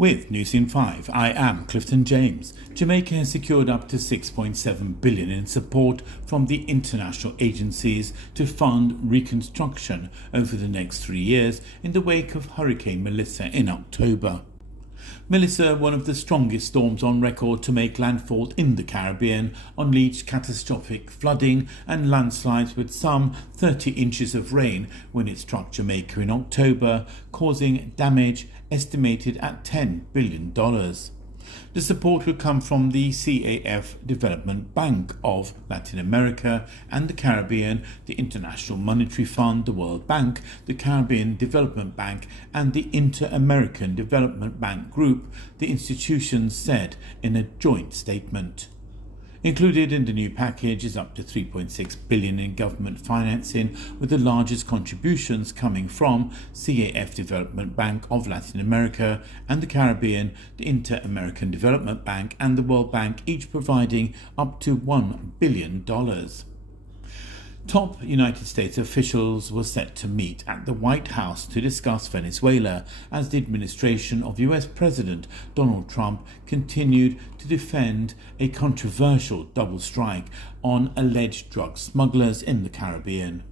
With News in 5, I am Clifton James. Jamaica has secured up to $6.7 billion in support from the international agencies to fund reconstruction over the next 3 years in the wake of Hurricane Melissa in October. Melissa, one of the strongest storms on record to make landfall in the Caribbean, unleashed catastrophic flooding and landslides with some 30 inches of rain when it struck Jamaica in October, causing damage estimated at $10 billion. The support will come from the CAF Development Bank of Latin America and the Caribbean, the International Monetary Fund, the World Bank, the Caribbean Development Bank and the Inter-American Development Bank Group, the institutions said in a joint statement. Included in the new package is up to $3.6 billion in government financing, with the largest contributions coming from CAF Development Bank of Latin America and the Caribbean, the Inter-American Development Bank and the World Bank, each providing up to $1 billion. Top United States officials were set to meet at the White House to discuss Venezuela as the administration of US President Donald Trump continued to defend a controversial double strike on alleged drug smugglers in the Caribbean.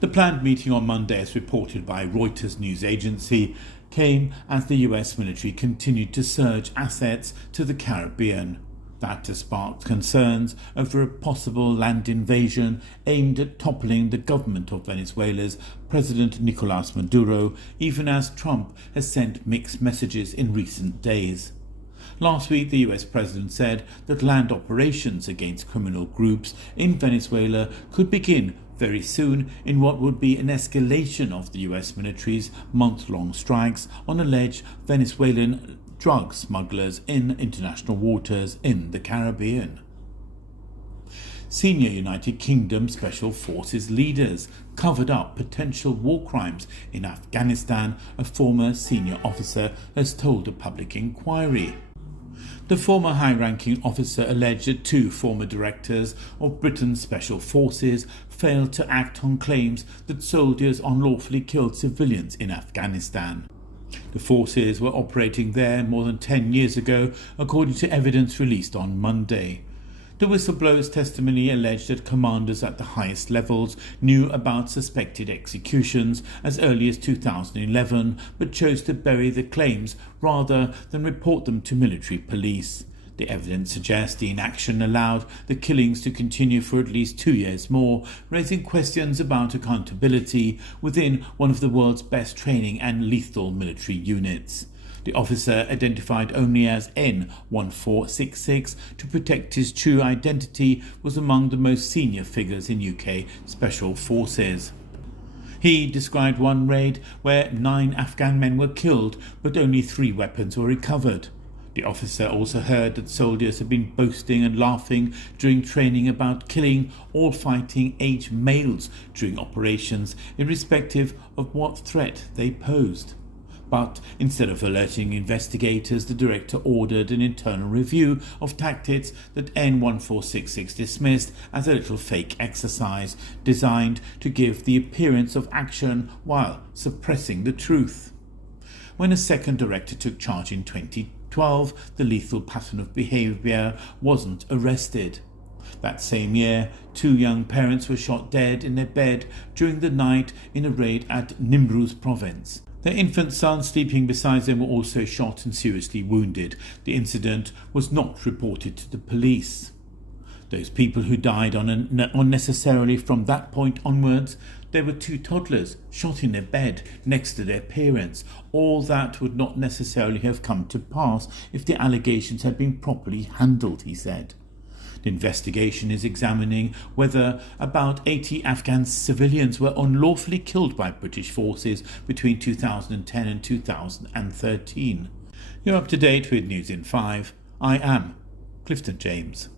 The planned meeting on Monday, as reported by Reuters news agency, came as the US military continued to surge assets to the Caribbean. That has sparked concerns over a possible land invasion aimed at toppling the government of Venezuela's President Nicolás Maduro, even as Trump has sent mixed messages in recent days. Last week, the US president said that land operations against criminal groups in Venezuela could begin very soon in what would be an escalation of the US military's month-long strikes on alleged Venezuelan drug smugglers in international waters in the Caribbean. Senior United Kingdom Special Forces leaders covered up potential war crimes in Afghanistan, a former senior officer has told a public inquiry. The former high-ranking officer alleged that 2 former directors of Britain's Special Forces failed to act on claims that soldiers unlawfully killed civilians in Afghanistan. The forces were operating there more than 10 years ago, according to evidence released on Monday. The whistleblower's testimony alleged that commanders at the highest levels knew about suspected executions as early as 2011, but chose to bury the claims rather than report them to military police. The evidence suggests the inaction allowed the killings to continue for at least 2 years more, raising questions about accountability within one of the world's best training and lethal military units. The officer, identified only as N1466 to protect his true identity, was among the most senior figures in UK Special Forces. He described one raid where 9 Afghan men were killed, but only 3 weapons were recovered. The officer also heard that soldiers had been boasting and laughing during training about killing all fighting-age males during operations, irrespective of what threat they posed. But instead of alerting investigators, the director ordered an internal review of tactics that N1466 dismissed as a little fake exercise designed to give the appearance of action while suppressing the truth. When a second director took charge in 2012, the lethal pattern of behaviour wasn't arrested. That same year, 2 young parents were shot dead in their bed during the night in a raid at Nimruz province. Their infant son sleeping beside them were also shot and seriously wounded. The incident was not reported to the police. Those people who died unnecessarily from that point onwards, there were 2 toddlers shot in their bed next to their parents. All that would not necessarily have come to pass if the allegations had been properly handled, he said. The investigation is examining whether about 80 Afghan civilians were unlawfully killed by British forces between 2010 and 2013. You're up to date with News in 5. I am Clifton James.